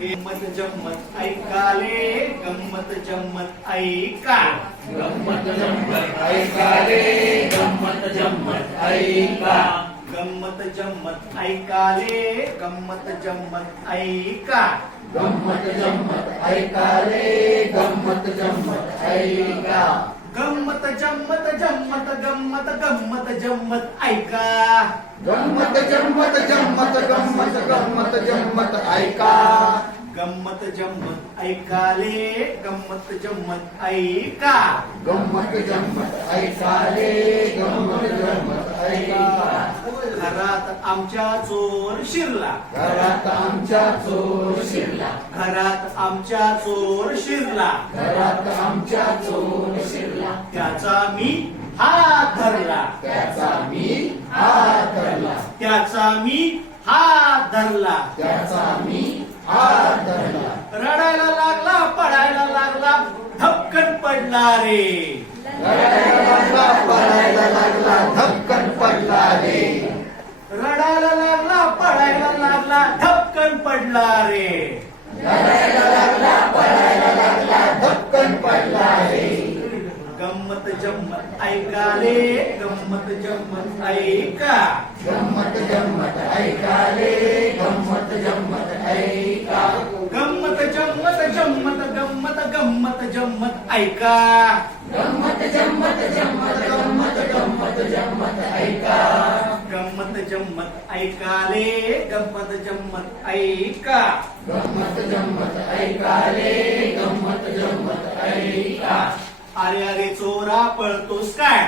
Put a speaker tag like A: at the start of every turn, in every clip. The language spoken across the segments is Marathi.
A: गंमत जम्मत ऐकाले गंमत जम्मत ऐका
B: गंमत जम्मत ऐका रे गंमत जम्मत ऐका
A: गंमत जम्मत ऐकाले गंमत जम्मत ऐका
B: गंमत जम्मत ऐका रे गंमत जम्मत ऐका
A: गंमत जम्मत जम्मत गंमत गंमत जम्मत ऐका
B: गंमत जम्मत जम्मत गंमत गंमत जम्मत ऐका
A: गंमत जम्मत ऐकाले गंमत जम्मत ऐका.
B: गंमत जम्मत ऐका रे गंमत जम्मत ऐका.
A: घरात आमच्या चोर शिरला.
B: घरात आमच्या चोर शिरला.
A: घरात आमच्या चोर शिरला.
B: घरात आमच्या चोर शिरला.
A: त्याचा मी हात धरला.
B: त्याचा मी हात धरला.
A: त्याचा मी हात धरला.
B: त्याचा मी हात धरला
A: रडायला लागला पडायला लागला धपकन पडला रे
B: पळायला लागला धपकन पडला रे
A: रडायला लागला पळायला लागला धपकन पडला रे
B: रडायला लागला पळायला लागला धक्कन पडला रे
A: गंमत जम्मत ऐकाले गंमत जम्मत ऐका.
B: गंमत जम्मत ऐका रे गंमत जम्मत ऐका
A: गंमत जम्मत जम्मत गंमत गंमत जम्मत ऐका.
B: गंमत जम्मत जम्मत गंमत गंमत जम्मत ऐका.
A: गंमत जम्मत ऐकाले गंमत जम्मत ऐका.
B: गंमत जम्मत ऐका रे गंमत जम्मत ऐका.
A: अरे अरे चोरा पळतोस काय?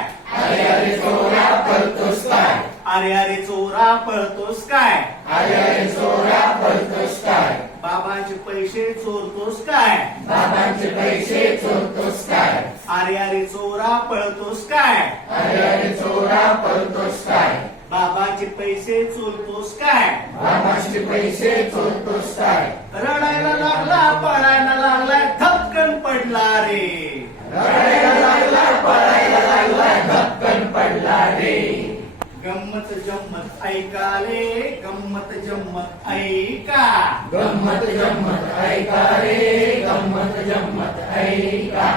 B: अरे अरे चोरा पळतोस काय?
A: अरे अरे चोरा पळतोस काय?
B: अरे अरे चोरा पळतोस काय?
A: पैसे चोरतोस काय?
B: बाबांचे पैसे चोरतोस काय?
A: अरे अरे चोरा पळतोस काय?
B: अरे अरे चोरा पळतोस काय?
A: बाबाचे पैसे चोरतोस काय?
B: बाबांचे पैसे चोरतोस काय
A: रडायला लागला पळायला लागला धपकन पडला रे
B: रडायला लागला पळायला लागला धक्कन पडला रे
A: गंमत जम्मत ऐकाले गंमत जम्मत ऐका
B: गंमत जम्मत ऐका रे गंमत जम्मत ऐका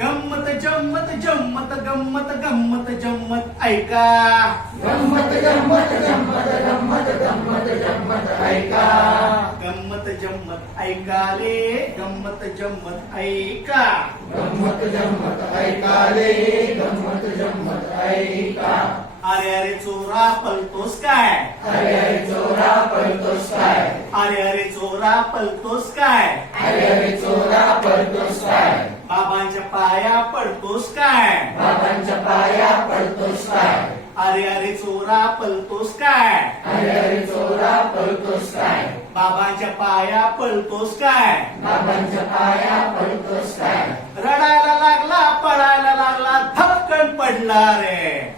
A: गंमत जम्मत जम्मत गंमत गंमत जम्मत ऐका
B: गंमत गंमत गंमत गंमत गंमत जम्मत ऐका
A: गंमत जम्मत ऐकाले गंमत जम्मत ऐका
B: गंमत जम्मत ऐका रे गंमत जम्मत
A: अरे अरे चोरा पलतोस काय?
B: अरे अरे चोरा पळतोस काय?
A: अरे अरे चोरा पलतोस काय?
B: अरे अरे चोरा पळतोस काय?
A: बाबांच्या पाया पडतोस काय?
B: बाबांच्या पाया पडतोस काय?
A: अरे अरे चोरा पलतोस काय?
B: अरे अरे चोरा पळतोस काय?
A: बाबांच्या पाया पळतोस काय?
B: बाबांच्या पाया पडतोस काय?
A: रडायला लागला पडायला लागला धपकन पडला रे.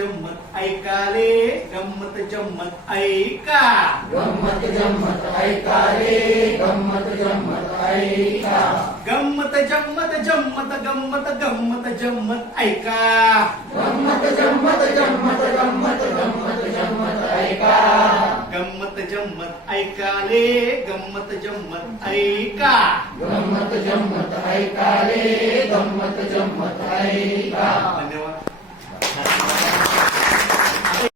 A: जम्मत ऐकाले गंमत जम्मत ऐका
B: गंमत जम्मत ऐका रे गंमत जम्मत ऐका
A: गंमत जम्मत जम्मत गंमत गंमत जम्मत ऐका
B: गंमत जम्मत जम्मत गंमत गंमत जम्मत ऐका
A: गंमत जम्मत ऐकाले गंमत जम्मत ऐका
B: गंमत जम्मत ऐका रे गंमत जम्मत ऐका